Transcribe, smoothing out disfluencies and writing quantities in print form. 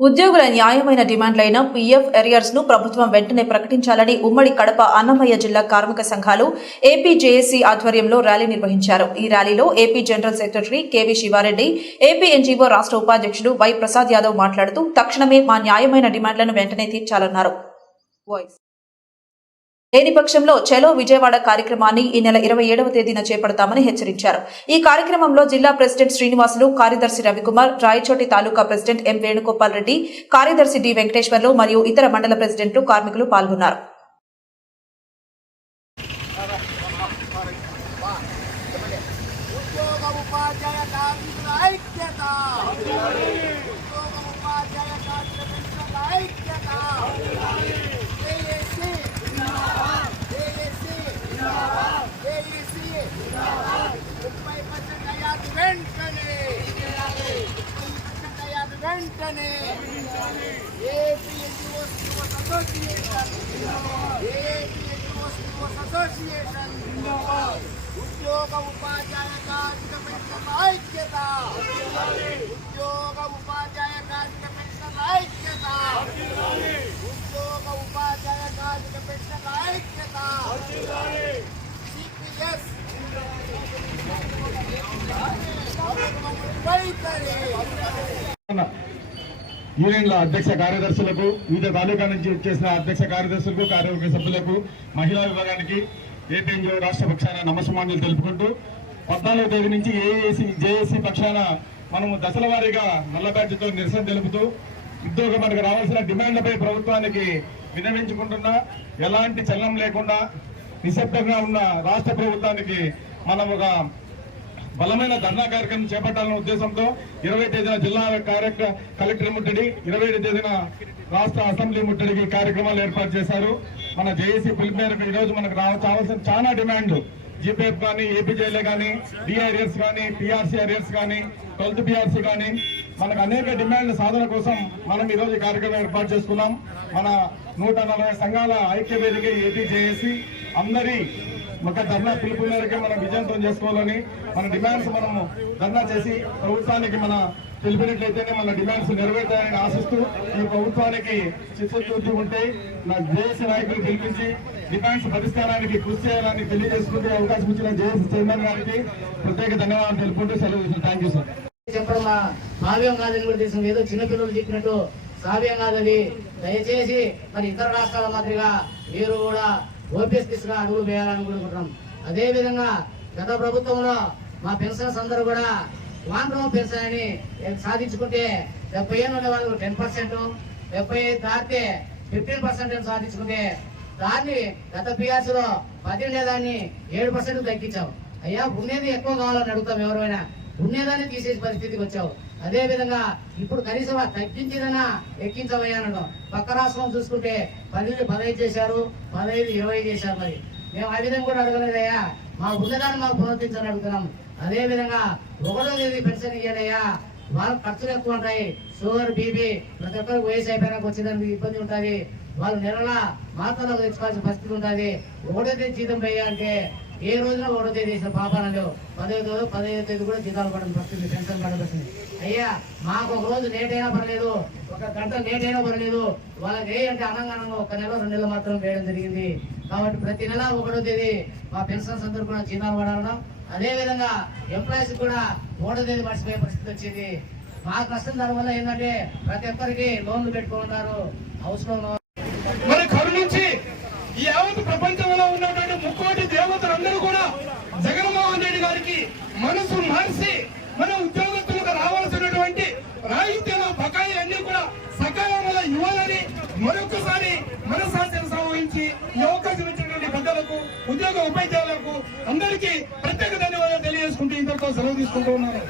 ఉద్యోగుల న్యాయమైన డిమాండ్లైన PF arrears ను ప్రభుత్వం వెంటనే ప్రకటించాలని ఉమ్మడి కడప అన్నమయ్య జిల్లా కార్మిక సంఘాలు ఏపీ జేఏసీ ఆధ్వర్యంలో ర్యాలీ నిర్వహించారు. ఈ ర్యాలీలో AP general secretary KV Sivareddy, AP NGO రాష్ట్ర ఉపాధ్యక్షుడు వై ప్రసాద్ యాదవ్ మాట్లాడుతూ తక్షణమే మా న్యాయమైన డిమాండ్లను వెంటనే తీర్చాలన్నారు. లేని పక్షంలో చలో విజయవాడ కార్యక్రమాన్ని ఈ నెల 27వ తేదీన చేపడతామని హెచ్చరించారు. ఈ కార్యక్రమంలో జిల్లా ప్రెసిడెంట్ శ్రీనివాసులు, కార్యదర్శి రవికుమార్, రాయచోటి తాలూకా ప్రెసిడెంట్ ఎం వేణుగోపాల్ రెడ్డి, కార్యదర్శి డి వెంకటేశ్వర్లు మరియు ఇతర మండల ప్రెసిడెంట్లు, కార్మికులు పాల్గొన్నారు. ఉద్యోగ ఉపాధ్యాయ కార్మిక పెన్షన్ల ఐక్యత, ఉద్యోగ ఉపాధ్యాయ కార్మిక పెన్షన్ల ఐక్యత, ఉద్యోగ ఉపాధ్యాయ కార్మిక పెన్షన్ల ఐక్యత. సిపిఎస్ యూనియన్ల అధ్యక్ష కార్యదర్శులకు, వివిధ తాలూకా నుంచి చేసిన అధ్యక్ష కార్యదర్శులకు, కార్యవర్గ సభ్యులకు, మహిళా విభాగానికి ఏపీ ఎన్జీఓ రాష్ట్ర పక్షాన నమస్సమాన్యులు తెలుపుకుంటూ 14వ తేదీ నుంచి జేఏసీ పక్షాన మనము దశల వారీగా నల్ల బ్యాడ్జితో నిరసన తెలుపుతూ ఉద్యోగం మనకు రావాల్సిన డిమాండ్లపై ప్రభుత్వానికి విన్నవించుకుంటున్నా ఎలాంటి చలనం లేకుండా నిశ్శబ్దంగా ఉన్న రాష్ట్ర ప్రభుత్వానికి మనం ఒక బలమైన ధర్నా కార్యక్రమం చేపట్టాలనే ఉద్దేశంతో 20వ తేదీన జిల్లా కలెక్టర్ ముట్టడి, 27వ తేదీన రాష్ట్ర అసెంబ్లీ ముట్టడికి కార్యక్రమాలు ఏర్పాటు చేశారు. మన జేఏసీ పిలుపు మేరకు ఈరోజు మనకు రావాల్సిన చాలా డిమాండ్లు, జీపీఎఫ్ కానీ, ఏపీజేఏ కానీ, డిఆర్ఎస్ కానీ, పిఆర్సీ అరియర్స్ కానీ, 12th పిఆర్సీ కానీ, మనకు అనేక డిమాండ్ల సాధన కోసం మనం ఈరోజు ఈ కార్యక్రమం ఏర్పాటు చేసుకున్నాం. మన 140 సంఘాల ఐక్య వేదిక ఏపీ జేఏసీ అందరి ఒక ధర్నా పిలుపు మేరకే మనం విజయవంతం చేసుకోవాలని, మన డిమాండ్స్ మనము ధర్నా చేసి ప్రభుత్వానికి మన తెలిపినట్లయితేనే మన డిమాండ్స్ నెరవేర్తాయని ఆశిస్తూ ఈ ప్రభుత్వానికి చిత్తశుద్ధి ఉంటే నా జేఏసీ నాయకులు పిలిపించి డిమాండ్స్ పరిష్కారానికి కృషి చేయాలని తెలియజేసుకుంటే అవకాశం ఇచ్చిన జేఏసీ చైర్మన్ గారికి ప్రత్యేక ధన్యవాదాలు తెలుపుకుంటూ సెలవు. Thank you sir. చెప్పడం భావ్యం కాదని కూడా తెలిసింది. ఏదో చిన్నపిల్లలు చెప్పినట్టు సావ్యం కాదని దయచేసి మరి ఇతర రాష్ట్రాల మాదిరిగా మీరు కూడా ఓపీఎస్ దిశగా అడుగులు వేయాలని కోరుకుంటున్నాం. అదేవిధంగా గత ప్రభుత్వంలో మా పెన్షన్స్ అందరూ కూడా వాంగ్రూమ్ పెన్షన్ అని సాధించుకుంటే 70 ఏళ్ళు ఉన్న వాళ్ళు 10%, 75 దాటితే 15% సాధించుకుంటే దాన్ని గత పిఆర్సీలో 10 ఉండేదాన్ని 7% తగ్గించాం. అయ్యా ఉండేది ఎక్కువ కావాలని అడుగుతాం, ఎవరైనా ఉండేదాన్ని తీసేసే పరిస్థితికి వచ్చావు. అదే విధంగా ఇప్పుడు కనీసం తగ్గించేదైనా ఎక్కించవయ్యా అనడం. పక్క రాష్ట్రం చూసుకుంటే 15 చేశారు, 15, 20 చేశారు. మరి మేము ఆ విధంగా కూడా అడగలేదయ్యా, మా ఉన్నదాన్ని మాకు పునరుద్ధరించాలని అడుగుతున్నాం. అదే విధంగా 1వ తేదీ పెన్షన్ ఇయ్యాలయ్యా, వాళ్ళకి ఖర్చులు ఎక్కువ ఉంటాయి. షుగర్, బీపీ ప్రతి ఒక్కరికి వయసు అయిపోయినాక వచ్చేదానికి ఇబ్బంది ఉంటుంది. వాళ్ళు నెలలా మాత్రలు తెచ్చుకోవాల్సిన పరిస్థితి ఉంటుంది. 1వ తేదీ జీతం వేయాలంటే ఏ రోజున 1వ తేదీ వేసిన పాపాలు 15వ తేదీ కూడా జీతాలు పడని పరిస్థితి, పెన్షన్ పడని పరిస్థితి. అయ్యా మాకు ఒక రోజు లేట్ అయినా పర్లేదు, ఒక గంట లేట్ అయినా పర్లేదు, వాళ్ళకి వేయంటే అనంగానంగా 1 నెల 2 నెలలు మాత్రం వేయడం జరిగింది. కాబట్టి ప్రతి నెల 1వ తేదీ మా పెన్షన్స్ అందరూ కూడా జీతాలు పడాలన్నాం. అదేవిధంగా ఎంప్లాయీస్ కూడా 1వ తేదీ మర్చిపోయే పరిస్థితి వచ్చింది. మాకు నష్టం దానివల్ల ఏంటంటే ప్రతి ఒక్కరికి లోన్లు పెట్టుకుంటారు, హౌస్ లోన్. మన కరుణించి ఈ యావత్ ప్రపంచంలో ఉన్నటువంటి 3 కోటి దేవతలందరూ కూడా జగన్మోహన్ రెడ్డి గారికి మనసు మార్చి మన ఉద్యోగస్తులకు రావాల్సినటువంటి రాయితీల బకాయిలన్నీ కూడా సకాలంలో ఇవ్వాలని మరొకసారి మనసాక్షి వహించి ఈ అవకాశం ఇచ్చినటువంటి పెద్దలకు, ఉద్యోగ ఉపాధ్యాయులకు అందరికీ ప్రత్యేక ధన్యవాదాలు తెలియజేసుకుంటూ ఇంతతో సెలవు తీసుకుంటూ ఉన్నాను.